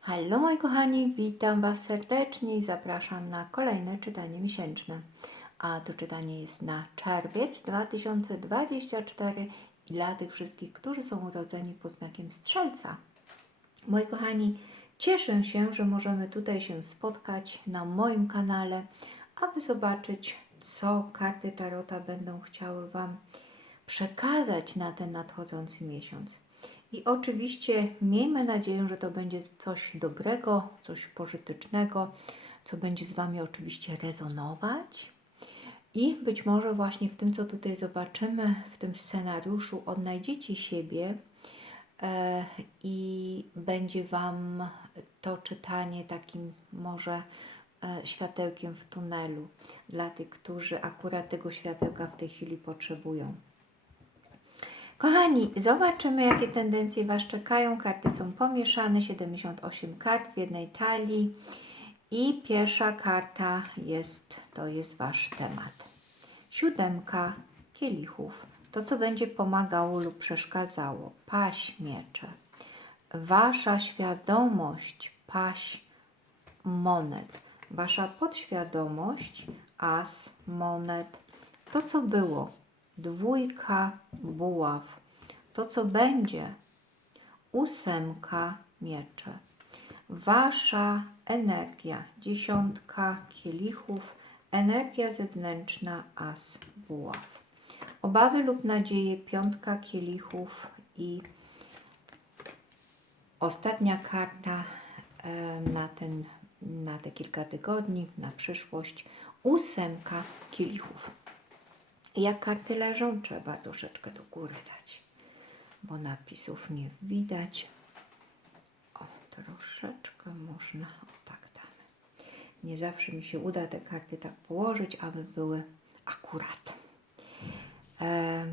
Hallo moi kochani, witam Was serdecznie i zapraszam na kolejne czytanie miesięczne. A to czytanie jest na czerwiec 2024 i dla tych wszystkich, którzy są urodzeni pod znakiem Strzelca. Moi kochani, cieszę się, że możemy tutaj się spotkać na moim kanale, aby zobaczyć, co karty Tarota będą chciały Wam przekazać na ten nadchodzący miesiąc. I oczywiście miejmy nadzieję, że to będzie coś dobrego, coś pożytecznego, co będzie z Wami oczywiście rezonować. I być może właśnie w tym, co tutaj zobaczymy, w tym scenariuszu, odnajdziecie siebie e, i będzie Wam to czytanie takim może e, światełkiem w tunelu dla tych, którzy akurat tego światełka w tej chwili potrzebują. Kochani, zobaczymy, jakie tendencje Was czekają. Karty są pomieszane, 78 kart w jednej talii. I pierwsza karta jest, to jest Wasz temat. Siódemka kielichów. To, co będzie pomagało lub przeszkadzało. Paść miecze. Wasza świadomość, paść monet. Wasza podświadomość, as monet. To, co było, dwójka buław. To, co będzie, ósemka miecze. Wasza energia, dziesiątka kielichów, energia zewnętrzna, as buław. Obawy lub nadzieje, piątka kielichów i ostatnia karta na, ten, na te kilka tygodni, na przyszłość, ósemka kielichów. Jak karty leżą, trzeba troszeczkę do góry dać, bo napisów nie widać. O, troszeczkę można, o tak damy. Nie zawsze mi się uda te karty tak położyć, aby były akurat. E,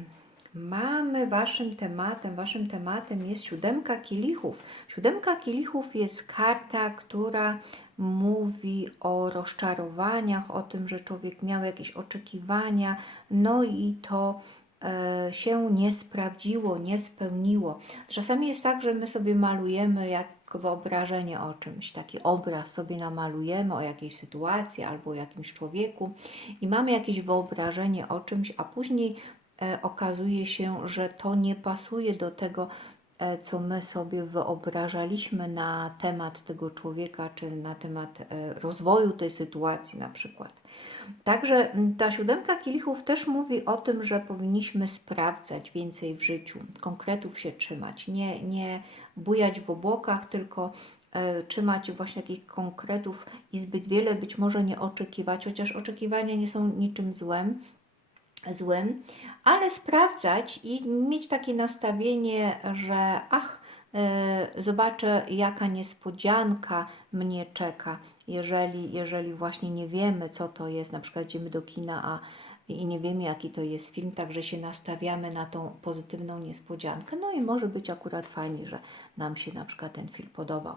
mamy waszym tematem, waszym tematem jest siódemka kielichów. Siódemka kielichów jest karta, która mówi o rozczarowaniach, o tym, że człowiek miał jakieś oczekiwania, no i to e, się nie sprawdziło, nie spełniło. Czasami jest tak, że my sobie malujemy jak wyobrażenie o czymś, taki obraz sobie namalujemy o jakiejś sytuacji albo o jakimś człowieku i mamy jakieś wyobrażenie o czymś, a później e, okazuje się, że to nie pasuje do tego, co my sobie wyobrażaliśmy na temat tego człowieka, czy na temat e, rozwoju tej sytuacji na przykład. Także ta siódemka kielichów też mówi o tym, że powinniśmy sprawdzać więcej w życiu, konkretów się trzymać, nie, nie bujać w obłokach, tylko e, trzymać właśnie takich konkretów i zbyt wiele być może nie oczekiwać, chociaż oczekiwania nie są niczym złem, złym, ale sprawdzać i mieć takie nastawienie, że ach, yy, zobaczę jaka niespodzianka mnie czeka, jeżeli, jeżeli właśnie nie wiemy co to jest, na przykład idziemy do kina, a i nie wiemy, jaki to jest film, także się nastawiamy na tą pozytywną niespodziankę. No i może być akurat fajnie, że nam się na przykład ten film podobał.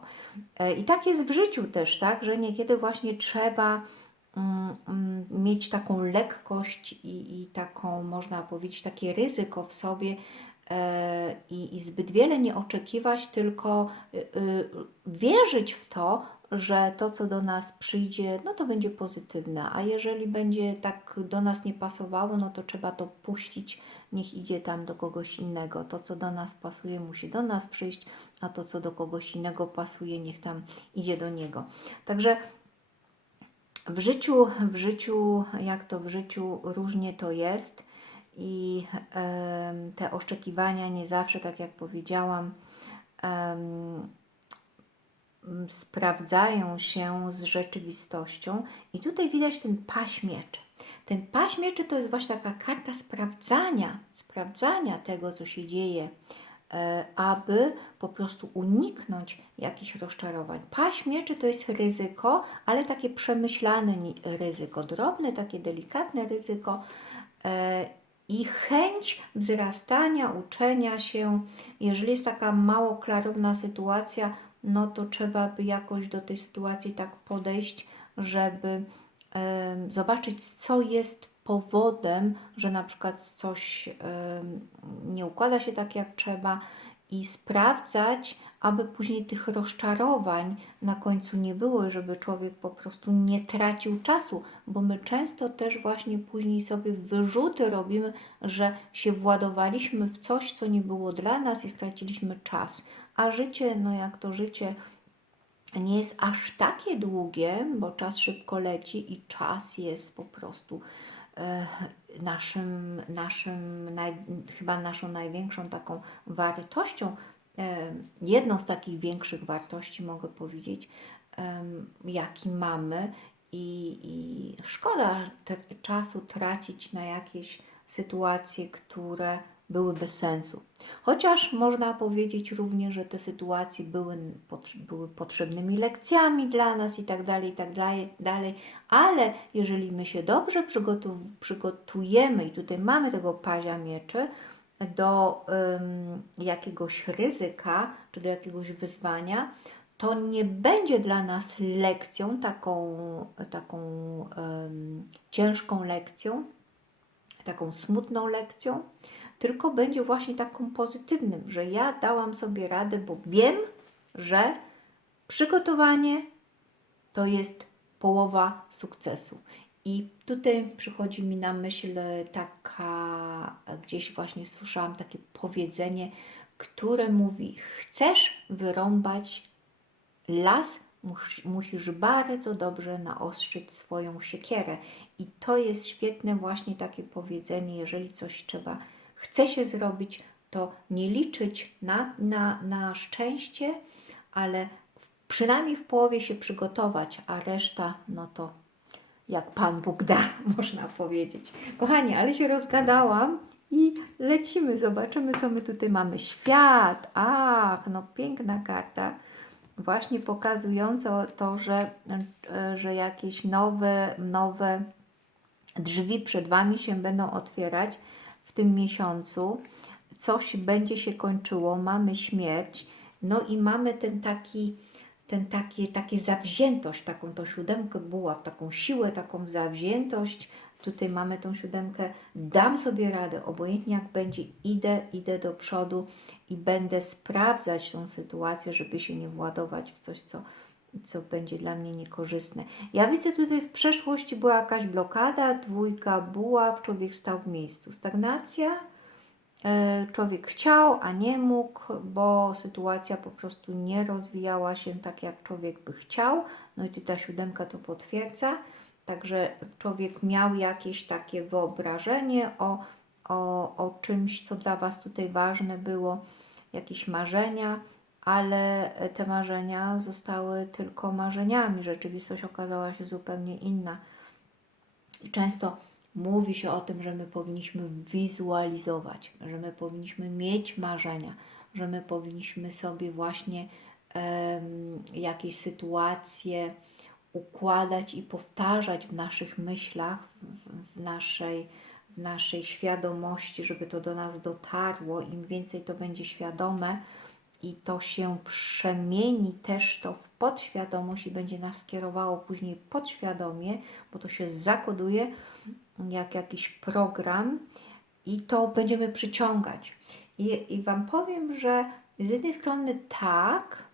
E, I tak jest w życiu też, tak, że niekiedy właśnie trzeba mieć taką lekkość i, i taką, można powiedzieć, takie ryzyko w sobie e, i, i zbyt wiele nie oczekiwać, tylko y, y, wierzyć w to, że to, co do nas przyjdzie, no to będzie pozytywne, a jeżeli będzie tak do nas nie pasowało, no to trzeba to puścić, niech idzie tam do kogoś innego. To, co do nas pasuje, musi do nas przyjść, a to, co do kogoś innego pasuje, niech tam idzie do niego. Także w życiu, w życiu, jak to w życiu, różnie to jest i te oczekiwania nie zawsze, tak jak powiedziałam, sprawdzają się z rzeczywistością. I tutaj widać ten paś mieczy. Ten paś mieczy to jest właśnie taka karta sprawdzania, sprawdzania tego, co się dzieje aby po prostu uniknąć jakichś rozczarowań. Paść mieczy to jest ryzyko, ale takie przemyślane ryzyko, drobne, takie delikatne ryzyko e, i chęć wzrastania, uczenia się. Jeżeli jest taka mało klarowna sytuacja, no to trzeba by jakoś do tej sytuacji tak podejść, żeby zobaczyć, co jest powodem, że na przykład coś nie układa się tak jak trzeba i sprawdzać, aby później tych rozczarowań na końcu nie było, i żeby człowiek po prostu nie tracił czasu, bo my często też właśnie później sobie wyrzuty robimy, że się władowaliśmy w coś, co nie było dla nas i straciliśmy czas. A życie, no jak to życie, nie jest aż takie długie, bo czas szybko leci i czas jest po prostu naszym, naszym naj, chyba naszą największą taką wartością. E, jedną z takich większych wartości mogę powiedzieć, jaki mamy i, i szkoda te, czasu tracić na jakieś sytuacje, które były bez sensu. Chociaż można powiedzieć również, że te sytuacje były, były potrzebnymi lekcjami dla nas i tak dalej, i tak dalej, ale jeżeli my się dobrze przygotu, przygotujemy i tutaj mamy tego pazia mieczy, do ym, jakiegoś ryzyka czy do jakiegoś wyzwania, to nie będzie dla nas lekcją, taką, taką ym, ciężką lekcją, taką smutną lekcją, tylko będzie właśnie taką pozytywnym, że ja dałam sobie radę, bo wiem, że przygotowanie to jest połowa sukcesu. I tutaj przychodzi mi na myśl taka, gdzieś właśnie słyszałam takie powiedzenie, które mówi: Chcesz wyrąbać las, mus- musisz bardzo dobrze naostrzyć swoją siekierę. I to jest świetne, właśnie takie powiedzenie, jeżeli coś trzeba, chce się zrobić, to nie liczyć na, na, na szczęście, ale przynajmniej w połowie się przygotować, a reszta, no to jak Pan Bóg da, można powiedzieć. Kochani, ale się rozgadałam i lecimy, zobaczymy, co my tutaj mamy. Świat, ach, no piękna karta, właśnie pokazująca to, że, że jakieś nowe, nowe drzwi przed Wami się będą otwierać tym miesiącu. Coś będzie się kończyło, mamy śmierć, no i mamy ten taki ten takie, takie zawziętość, taką tą siódemkę buław, taką siłę, taką zawziętość. Tutaj mamy tą siódemkę, dam sobie radę, obojętnie jak będzie, idę, idę do przodu i będę sprawdzać tą sytuację, żeby się nie władować w coś, co, co będzie dla mnie niekorzystne. Ja widzę tutaj w przeszłości była jakaś blokada, dwójka buław, człowiek stał w miejscu. Stagnacja, E, człowiek chciał, a nie mógł, bo sytuacja po prostu nie rozwijała się tak, jak człowiek by chciał. No i ta siódemka to potwierdza. Także człowiek miał jakieś takie wyobrażenie o, o, o czymś, co dla Was tutaj ważne było, jakieś marzenia, ale te marzenia zostały tylko marzeniami. Rzeczywistość okazała się zupełnie inna. I często mówi się o tym, że my powinniśmy wizualizować, że my powinniśmy mieć marzenia, że my powinniśmy sobie właśnie um, jakieś sytuacje układać i powtarzać w naszych myślach, w, w, naszej, w naszej świadomości, żeby to do nas dotarło. Im więcej to będzie świadome i to się przemieni też to w podświadomość i będzie nas kierowało później podświadomie, bo to się zakoduje jak jakiś program i to będziemy przyciągać. I, I Wam powiem, że z jednej strony tak,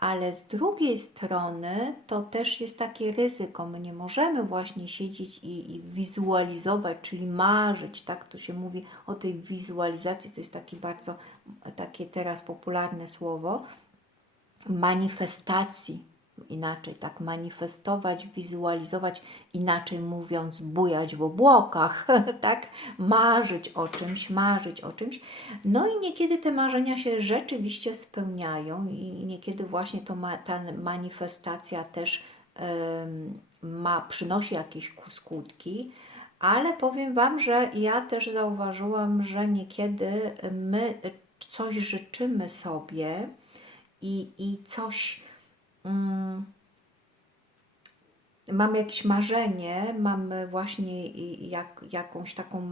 ale z drugiej strony to też jest takie ryzyko. My nie możemy właśnie siedzieć i, i, wizualizować, czyli marzyć, tak to się mówi o tej wizualizacji, to jest takie bardzo takie teraz popularne słowo, manifestacji inaczej tak manifestować, wizualizować, inaczej mówiąc, bujać w obłokach, tak? Marzyć o czymś, marzyć o czymś. No i niekiedy te marzenia się rzeczywiście spełniają i niekiedy właśnie to ma, ta manifestacja też ma, przynosi jakieś skutki. Ale powiem Wam, że ja też zauważyłam, że niekiedy my coś życzymy sobie i, i coś mm, jakieś marzenie, mamy właśnie jak, jakąś taką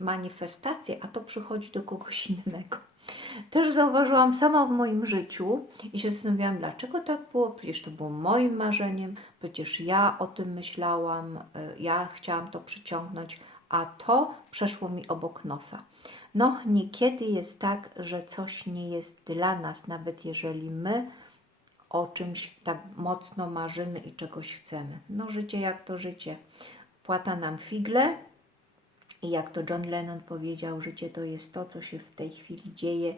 manifestację, a to przychodzi do kogoś innego. Też zauważyłam sama w moim życiu i się zastanawiałam, dlaczego tak było. Przecież to było moim marzeniem, przecież ja o tym myślałam, y, ja chciałam to przyciągnąć, a to przeszło mi obok nosa. no niekiedy jest tak, że coś nie jest dla nas, nawet jeżeli my o czymś tak mocno marzymy i czegoś chcemy. No życie jak to życie. Płata nam figle i jak to John Lennon powiedział, życie to jest to, co się w tej chwili dzieje,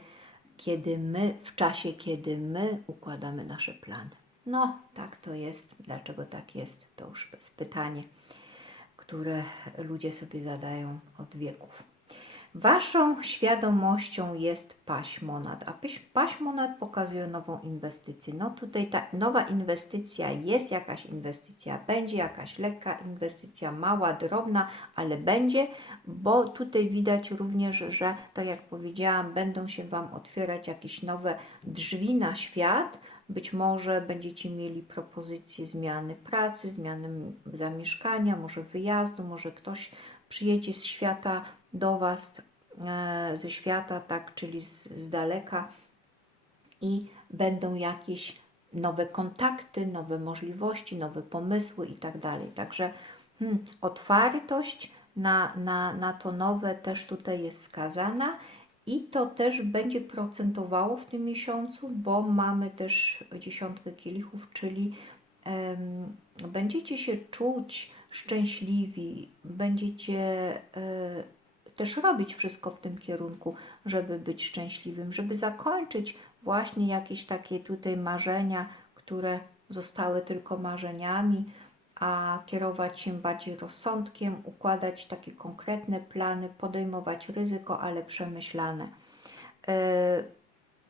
kiedy my, w czasie, kiedy my układamy nasze plany. No, tak to jest. Dlaczego tak jest? To już jest pytanie, które ludzie sobie zadają od wieków. Waszą świadomością jest paśmonad, a paś- paśmonad pokazuje nową inwestycję. No tutaj ta nowa inwestycja jest, jakaś inwestycja będzie, jakaś lekka inwestycja, mała, drobna, ale będzie, bo tutaj widać również, że tak jak powiedziałam, będą się Wam otwierać jakieś nowe drzwi na świat. Być może będziecie mieli propozycję zmiany pracy, zmiany zamieszkania, może wyjazdu, może ktoś przyjedzie z świata do Was, e, ze świata, tak, czyli z, z daleka i będą jakieś nowe kontakty, nowe możliwości, nowe pomysły i tak dalej. Także hmm, otwartość na, na, na to nowe też tutaj jest skazana i to też będzie procentowało w tym miesiącu, bo mamy też dziesiątkę kielichów, czyli em, będziecie się czuć szczęśliwi, będziecie e, też robić wszystko w tym kierunku, żeby być szczęśliwym, żeby zakończyć właśnie jakieś takie tutaj marzenia, które zostały tylko marzeniami, a kierować się bardziej rozsądkiem, układać takie konkretne plany, podejmować ryzyko, ale przemyślane.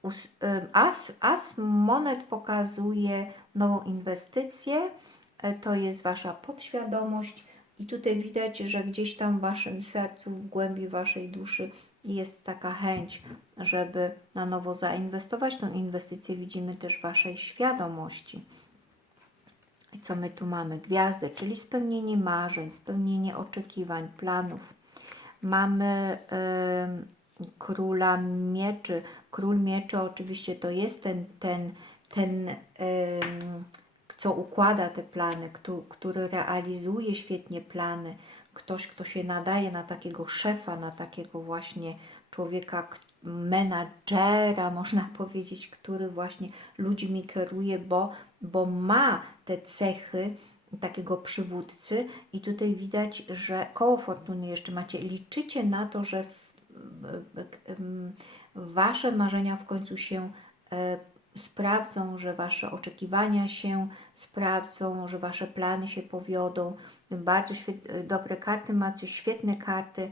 Us- yy, As, as monet pokazuje nową inwestycję, e, to jest Wasza podświadomość i tutaj widać, że gdzieś tam w Waszym sercu, w głębi Waszej duszy jest taka chęć, żeby na nowo zainwestować. Tą inwestycję widzimy też w Waszej świadomości. Co my tu mamy? Gwiazdę, czyli spełnienie marzeń, spełnienie oczekiwań, planów. Mamy em, króla mieczy. Król mieczy oczywiście to jest ten, ten, ten em, co układa te plany, kto, który realizuje świetnie plany. Ktoś, kto się nadaje na takiego szefa, na takiego właśnie człowieka, menadżera, można powiedzieć, który właśnie ludźmi kieruje, bo, bo ma te cechy takiego przywódcy i tutaj widać, że koło fortuny jeszcze macie, liczycie na to, że w, em, wasze marzenia w końcu się e, sprawdzą, że wasze oczekiwania się sprawdzą, że wasze plany się powiodą. Bardzo dobre karty macie, świetne karty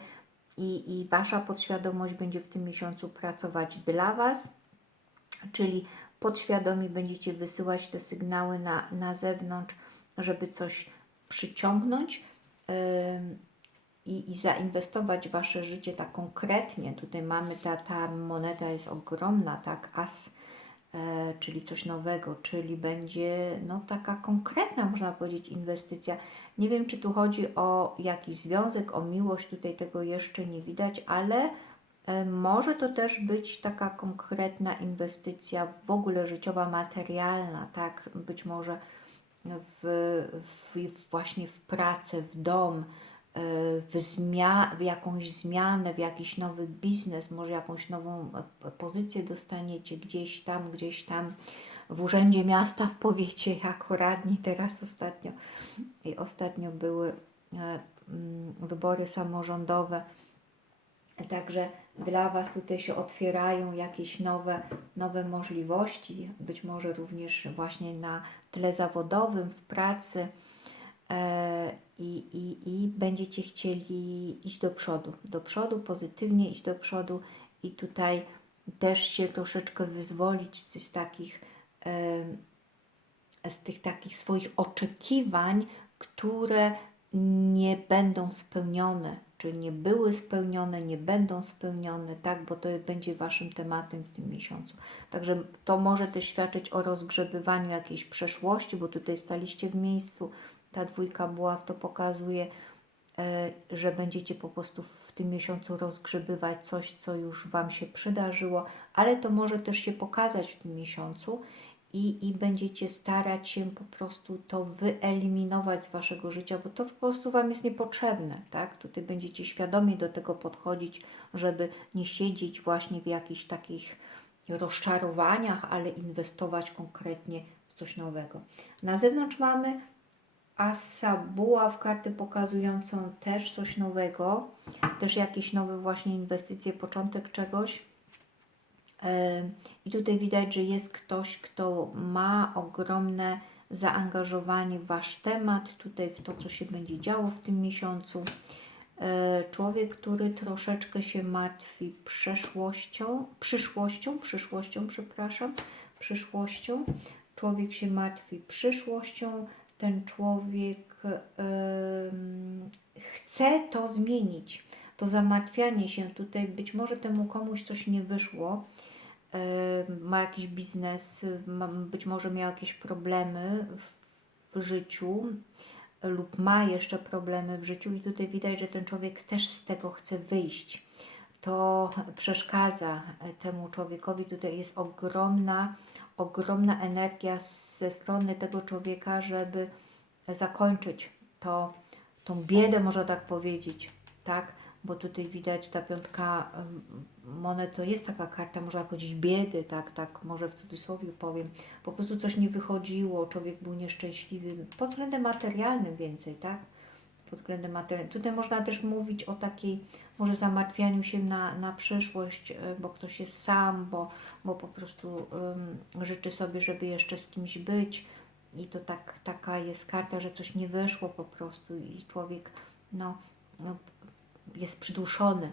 i, i wasza podświadomość będzie w tym miesiącu pracować dla was, czyli podświadomie będziecie wysyłać te sygnały na, na zewnątrz, żeby coś przyciągnąć ym, i, i zainwestować w wasze życie tak konkretnie. Tutaj mamy ta, ta moneta jest ogromna, tak, as, czyli coś nowego, czyli będzie no, taka konkretna, można powiedzieć, inwestycja. Nie wiem, czy tu chodzi o jakiś związek, o miłość, tutaj tego jeszcze nie widać, ale e, może to też być taka konkretna inwestycja w ogóle życiowa, materialna, tak? Być może w, w, właśnie w pracę, w dom, e, w, zmia- w jakąś zmianę, w jakiś nowy biznes, może jakąś nową e, pozycję dostaniecie gdzieś tam, gdzieś tam w urzędzie miasta, w powiecie jako radni teraz ostatnio. I ostatnio były e, mm, wybory samorządowe. Także dla Was tutaj się otwierają jakieś nowe, nowe możliwości, być może również właśnie na tle zawodowym, w pracy e, i, i, i będziecie chcieli iść do przodu, do przodu, pozytywnie iść do przodu i tutaj też się troszeczkę wyzwolić z, takich z tych takich swoich oczekiwań, które nie będą spełnione, czy nie były spełnione, nie będą spełnione, tak, bo to będzie Waszym tematem w tym miesiącu. Także to może też świadczyć o rozgrzebywaniu jakiejś przeszłości, bo tutaj staliście w miejscu, ta dwójka buław to pokazuje, e, że będziecie po prostu w tym miesiącu rozgrzebywać coś, co już Wam się przydarzyło, ale to może też się pokazać w tym miesiącu i, i będziecie starać się po prostu to wyeliminować z waszego życia, bo to po prostu wam jest niepotrzebne, tak? Tutaj będziecie świadomie do tego podchodzić, żeby nie siedzieć właśnie w jakichś takich rozczarowaniach, ale inwestować konkretnie w coś nowego. Na zewnątrz mamy Asa buław, kartę pokazującą też coś nowego, też jakieś nowe właśnie inwestycje, początek czegoś. I tutaj widać, że jest ktoś, kto ma ogromne zaangażowanie w Wasz temat, tutaj w to, co się będzie działo w tym miesiącu. E, Człowiek, który troszeczkę się martwi przeszłością, przyszłością, przyszłością, przepraszam, przyszłością. Człowiek się martwi przyszłością, ten człowiek em, chce to zmienić. To zamartwianie się tutaj, być może temu komuś coś nie wyszło, ma jakiś biznes, być może miał jakieś problemy w, życiu lub ma jeszcze problemy w życiu i tutaj widać, że ten człowiek też z tego chce wyjść. To przeszkadza temu człowiekowi. Tutaj jest ogromna, ogromna energia ze strony tego człowieka, żeby zakończyć to, tą biedę, można tak powiedzieć, tak? Bo tutaj widać ta piątka monet to jest taka karta, można powiedzieć, biedy, tak, tak, może w cudzysłowie powiem. Po prostu coś nie wychodziło, człowiek był nieszczęśliwy, pod względem materialnym więcej, tak? Pod względem materialnym. Tutaj można też mówić o takiej, może zamartwianiu się na, na przyszłość, e, bo ktoś jest sam, bo, bo po prostu um, życzy sobie, żeby jeszcze z kimś być. I to tak, taka jest karta, że coś nie wyszło po prostu i człowiek no, no, jest przyduszony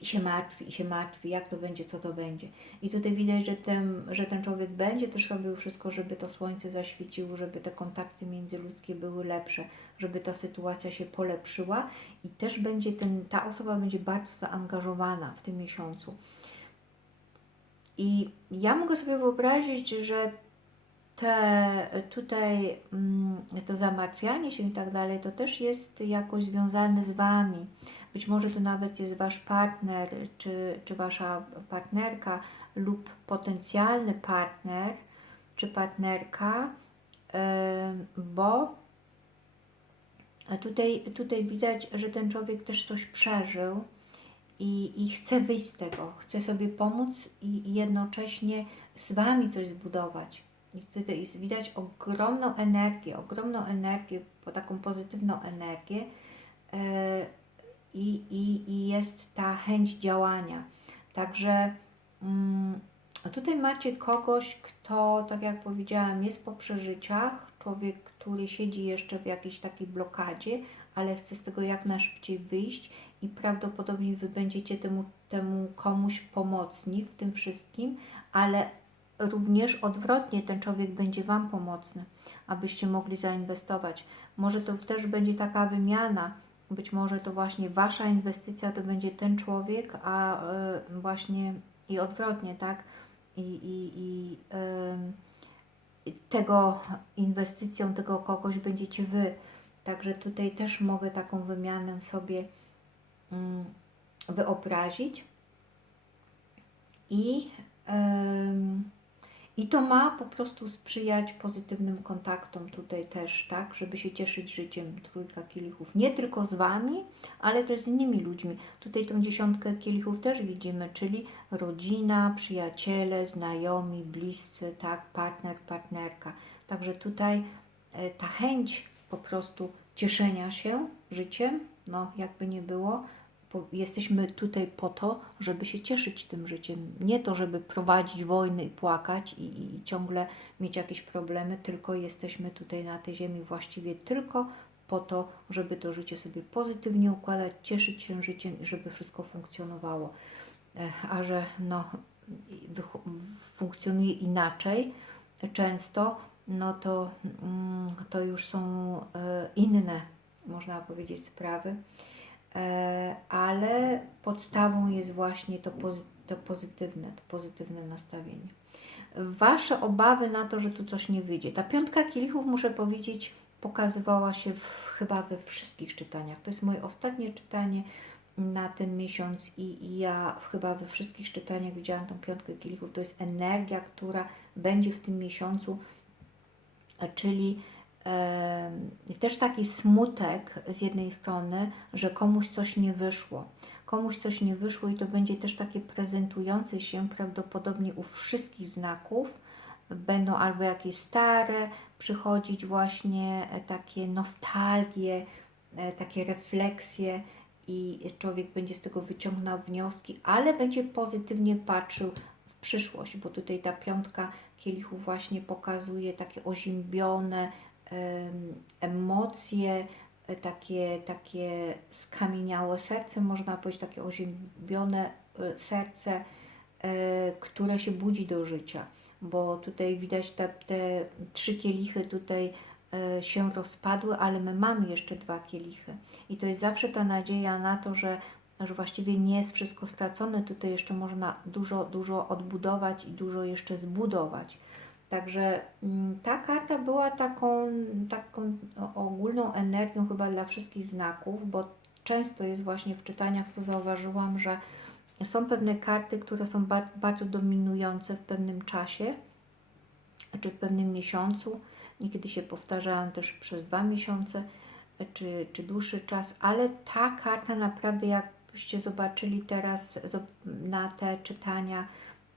i się martwi, i się martwi, jak to będzie, co to będzie. I tutaj widać, że ten, że ten człowiek będzie też robił wszystko, żeby to słońce zaświeciło, żeby te kontakty międzyludzkie były lepsze, żeby ta sytuacja się polepszyła i też będzie ten, ta osoba będzie bardzo zaangażowana w tym miesiącu. I ja mogę sobie wyobrazić, że te tutaj mm, to zamartwianie się i tak dalej, to też jest jakoś związane z Wami. Być może to nawet jest Wasz partner, czy, czy Wasza partnerka lub potencjalny partner, czy partnerka, em, bo tutaj, tutaj widać, że ten człowiek też coś przeżył i, i chce wyjść z tego, chce sobie pomóc i jednocześnie z Wami coś zbudować. I tutaj jest widać ogromną energię, ogromną energię, taką pozytywną energię e, i, i, i jest ta chęć działania. Także mm, tutaj macie kogoś, kto, tak jak powiedziałam, jest po przeżyciach, człowiek, który siedzi jeszcze w jakiejś takiej blokadzie, ale chce z tego jak najszybciej wyjść i prawdopodobnie Wy będziecie temu, temu komuś pomocni w tym wszystkim, ale również odwrotnie ten człowiek będzie Wam pomocny, abyście mogli zainwestować. Może to też będzie taka wymiana, być może to właśnie Wasza inwestycja to będzie ten człowiek, a y, właśnie i odwrotnie, tak? I, i, i y, tego inwestycją tego kogoś będziecie Wy. Także tutaj też mogę taką wymianę sobie mm, wyobrazić. I ym, i to ma po prostu sprzyjać pozytywnym kontaktom tutaj też, tak, żeby się cieszyć życiem trójka kielichów. Nie tylko z Wami, ale też z innymi ludźmi. Tutaj tą dziesiątkę kielichów też widzimy, czyli rodzina, przyjaciele, znajomi, bliscy, tak, partner, partnerka. Także tutaj e, ta chęć po prostu cieszenia się życiem, no jakby nie było, jesteśmy tutaj po to, żeby się cieszyć tym życiem. Nie to, żeby prowadzić wojny i płakać i, i ciągle mieć jakieś problemy, tylko jesteśmy tutaj na tej ziemi właściwie tylko po to, żeby to życie sobie pozytywnie układać, cieszyć się życiem i żeby wszystko funkcjonowało. E, A że no, funkcjonuje inaczej często, no to, mm, to już są e, inne, można powiedzieć, sprawy. E, ale podstawą jest właśnie to, pozy to pozytywne, to pozytywne nastawienie. Wasze obawy na to, że tu coś nie wyjdzie. Ta piątka kielichów, muszę powiedzieć, pokazywała się w, chyba we wszystkich czytaniach. To jest moje ostatnie czytanie na ten miesiąc i, i ja chyba we wszystkich czytaniach widziałam tą piątkę kielichów. To jest energia, która będzie w tym miesiącu, czyli też taki smutek z jednej strony, że komuś coś nie wyszło. Komuś coś nie wyszło i to będzie też takie prezentujące się prawdopodobnie u wszystkich znaków. Będą albo jakieś stare przychodzić właśnie e, takie nostalgie, e, takie refleksje i człowiek będzie z tego wyciągnął wnioski, ale będzie pozytywnie patrzył w przyszłość, bo tutaj ta piątka kielichów właśnie pokazuje takie oziębione emocje, e, takie, takie skamieniałe serce, można powiedzieć, takie oziębione e, serce, e, które się budzi do życia, bo tutaj widać te, te trzy kielichy tutaj się rozpadły, ale my mamy jeszcze dwa kielichy. I to jest zawsze ta nadzieja na to, że, że właściwie nie jest wszystko stracone. Tutaj jeszcze można dużo, dużo odbudować i dużo jeszcze zbudować. Także mm, ta karta była taką, taką ogólną energią chyba dla wszystkich znaków, bo często jest właśnie w czytaniach, co zauważyłam, że są pewne karty, które są ba bardzo dominujące w pewnym czasie, czy w pewnym miesiącu. Niekiedy się powtarzają też przez dwa miesiące, czy, czy dłuższy czas, ale ta karta naprawdę, jakbyście zobaczyli teraz na te czytania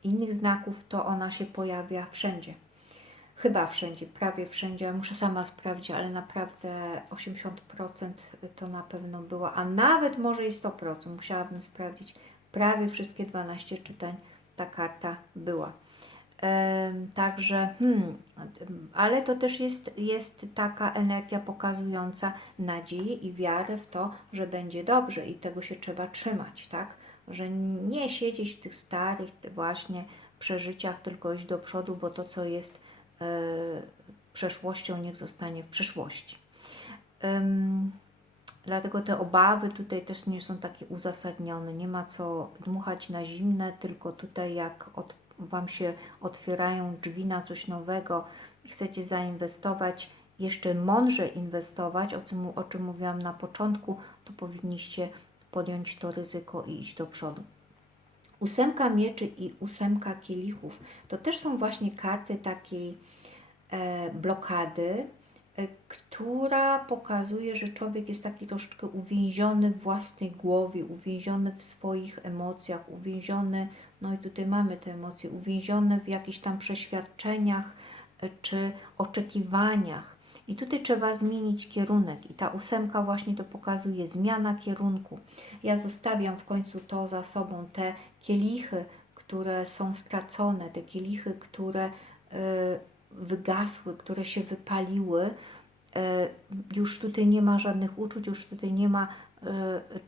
innych znaków, to ona się pojawia wszędzie. Chyba wszędzie, prawie wszędzie. Muszę sama sprawdzić, ale naprawdę 80% to na pewno była, a nawet może i 100%. Musiałabym sprawdzić. Prawie wszystkie 12 czytań ta karta była. Także, hmm, ale to też jest, jest taka energia pokazująca nadzieję i wiarę w to, że będzie dobrze i tego się trzeba trzymać, tak? Że nie siedzieć w tych starych właśnie przeżyciach, tylko iść do przodu, bo to, co jest e, przeszłością, niech zostanie w przeszłości. Em, Dlatego te obawy tutaj też nie są takie uzasadnione. Nie ma co dmuchać na zimne, tylko tutaj jak od, Wam się otwierają drzwi na coś nowego i chcecie zainwestować, jeszcze mądrze inwestować, o czym, o czym mówiłam na początku, to powinniście podjąć to ryzyko i iść do przodu. Ósemka mieczy i ósemka kielichów to też są właśnie karty takiej e, blokady, e, która pokazuje, że człowiek jest taki troszeczkę uwięziony w własnej głowie, uwięziony w swoich emocjach, uwięziony, no i tutaj mamy te emocje, uwięziony w jakichś tam przeświadczeniach e, czy oczekiwaniach. I tutaj trzeba zmienić kierunek i ta ósemka właśnie to pokazuje, zmiana kierunku. Ja zostawiam w końcu to za sobą, te kielichy, które są stracone, te kielichy, które y, wygasły, które się wypaliły. Y, już tutaj nie ma żadnych uczuć, już tutaj nie ma y,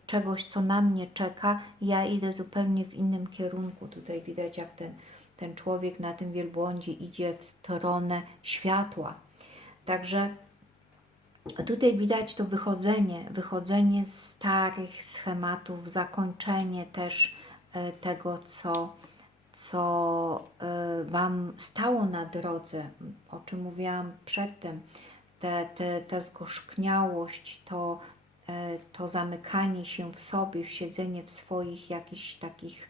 czegoś, co na mnie czeka. Ja idę zupełnie w innym kierunku. Tutaj widać, jak ten, ten człowiek na tym wielbłądzie idzie w stronę światła. Także tutaj widać to wychodzenie, wychodzenie z starych schematów, zakończenie też e, tego, co, co e, Wam stało na drodze, o czym mówiłam przedtem, te, te, ta zgorzkniałość, to, e, to zamykanie się w sobie, siedzenie w swoich jakichś takich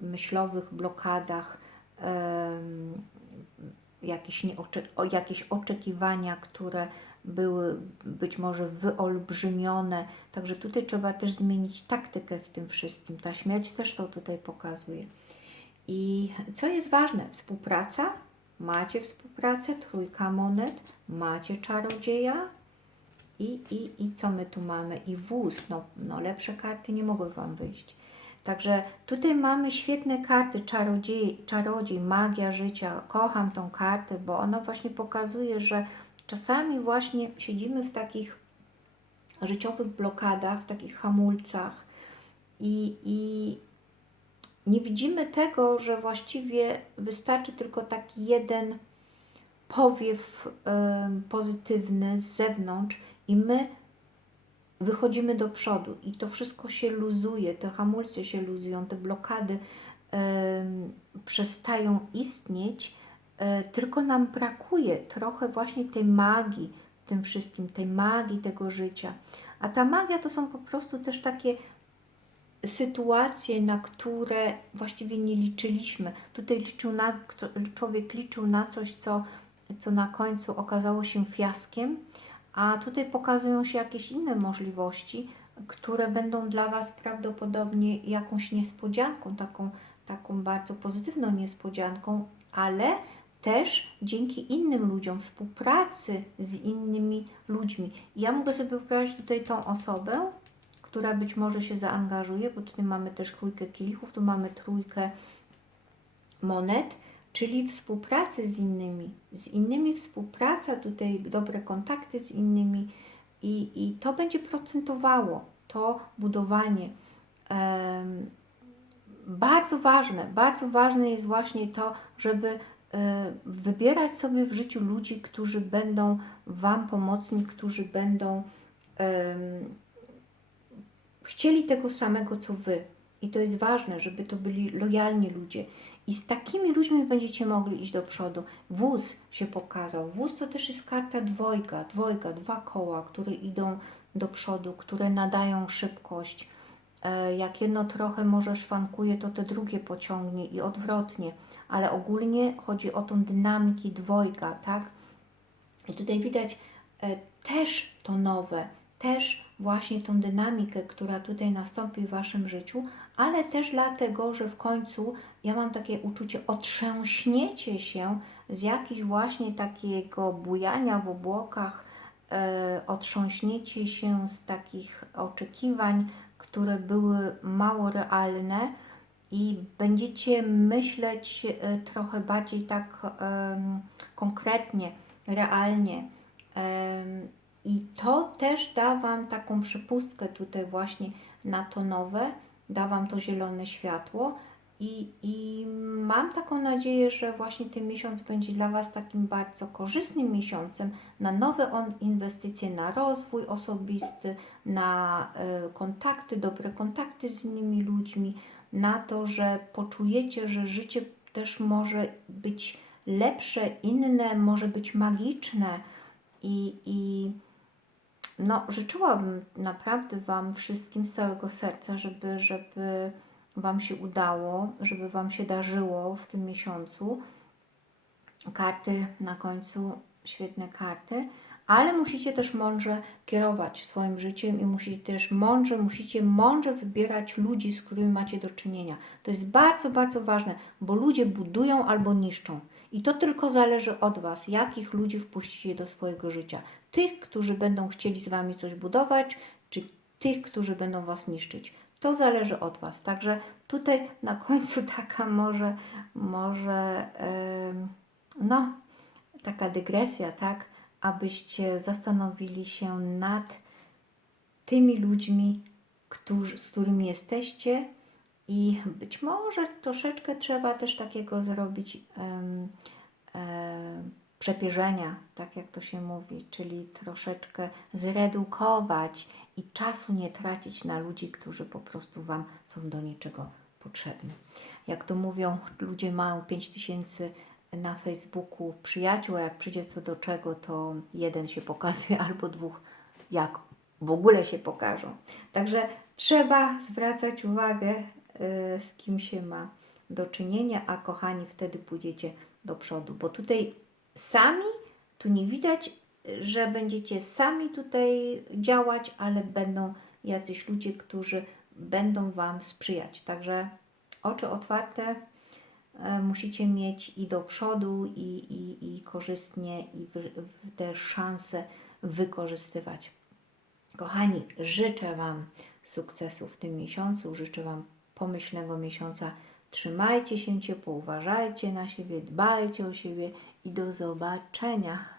myślowych blokadach, jakieś, nieocze, jakieś oczekiwania, które były być może wyolbrzymione. Także tutaj trzeba też zmienić taktykę w tym wszystkim. Ta śmierć też to tutaj pokazuje. I co jest ważne? Współpraca. Macie współpracę, trójka monet, macie czarodzieja i, i, i co my tu mamy? I wóz. No, no lepsze karty nie mogły Wam wyjść. Także tutaj mamy świetne karty, czarodziej, czarodziej, magia życia. Kocham tą kartę, bo ona właśnie pokazuje, że czasami właśnie siedzimy w takich życiowych blokadach, w takich hamulcach i, i nie widzimy tego, że właściwie wystarczy tylko taki jeden powiew em, pozytywny z zewnątrz i my wychodzimy do przodu i to wszystko się luzuje, te hamulce się luzują, te blokady przestają istnieć, e, tylko nam brakuje trochę właśnie tej magii w tym wszystkim, tej magii tego życia. A ta magia to są po prostu też takie sytuacje, na które właściwie nie liczyliśmy. Tutaj liczył na, człowiek liczył na coś, co, co na końcu okazało się fiaskiem, a tutaj pokazują się jakieś inne możliwości, które będą dla Was prawdopodobnie jakąś niespodzianką, taką, taką bardzo pozytywną niespodzianką, ale też dzięki innym ludziom, współpracy z innymi ludźmi. Ja mogę sobie wyobrazić tutaj tą osobę, która być może się zaangażuje, bo tutaj mamy też trójkę kielichów, tu mamy trójkę monet, czyli współpracy z innymi. Z innymi współpraca, tutaj dobre kontakty z innymi i, i to będzie procentowało, to budowanie. Em, bardzo ważne, bardzo ważne jest właśnie to, żeby e, wybierać sobie w życiu ludzi, którzy będą Wam pomocni, którzy będą em, chcieli tego samego co Wy. I to jest ważne, żeby to byli lojalni ludzie. I z takimi ludźmi będziecie mogli iść do przodu. Wóz się pokazał. Wóz to też jest karta dwojga, dwojga, dwa koła, które idą do przodu, które nadają szybkość. E, Jak jedno trochę może szwankuje, to te drugie pociągnie i odwrotnie. Ale ogólnie chodzi o tą dynamiki dwojga, tak? I tutaj widać e, też to nowe, też właśnie tą dynamikę, która tutaj nastąpi w Waszym życiu, ale też dlatego, że w końcu ja mam takie uczucie, otrzęśniecie się z jakichś właśnie takiego bujania w obłokach, e, otrząśniecie się z takich oczekiwań, które były mało realne i będziecie myśleć e, trochę bardziej tak konkretnie, realnie. I to też da Wam taką przypustkę tutaj właśnie na to nowe, da Wam to zielone światło. I, i mam taką nadzieję, że właśnie ten miesiąc będzie dla Was takim bardzo korzystnym miesiącem na nowe inwestycje, na rozwój osobisty, na e, kontakty, dobre kontakty z innymi ludźmi, na to, że poczujecie, że życie też może być lepsze, inne, może być magiczne. I, i no, życzyłabym naprawdę Wam wszystkim z całego serca, żeby, żeby Wam się udało, żeby Wam się darzyło w tym miesiącu. Karty na końcu, świetne karty, ale musicie też mądrze kierować swoim życiem i musicie też mądrze, musicie mądrze wybierać ludzi, z którymi macie do czynienia. To jest bardzo, bardzo ważne, bo ludzie budują albo niszczą. I to tylko zależy od Was, jakich ludzi wpuścicie do swojego życia. Tych, którzy będą chcieli z Wami coś budować, czy tych, którzy będą Was niszczyć. To zależy od Was. Także tutaj na końcu taka może, może em, no, taka dygresja, tak, abyście zastanowili się nad tymi ludźmi, którzy, z którymi jesteście i być może troszeczkę trzeba też takiego zrobić em, przepierzenia, tak jak to się mówi, czyli troszeczkę zredukować i czasu nie tracić na ludzi, którzy po prostu Wam są do niczego potrzebni. Jak to mówią, ludzie mają 5000 na Facebooku przyjaciół, a jak przyjdzie co do czego, to jeden się pokazuje albo dwóch, jak w ogóle się pokażą. Także trzeba zwracać uwagę, z kim się ma do czynienia, a kochani, wtedy pójdziecie do przodu, bo tutaj sami tu nie widać, że będziecie sami tutaj działać, ale będą jacyś ludzie, którzy będą Wam sprzyjać. Także oczy otwarte e, musicie mieć i do przodu, i, i, i korzystnie, i te szanse wykorzystywać. Kochani, życzę Wam sukcesu w tym miesiącu, życzę Wam pomyślnego miesiąca. Trzymajcie się ciepło, uważajcie na siebie, dbajcie o siebie i do zobaczenia.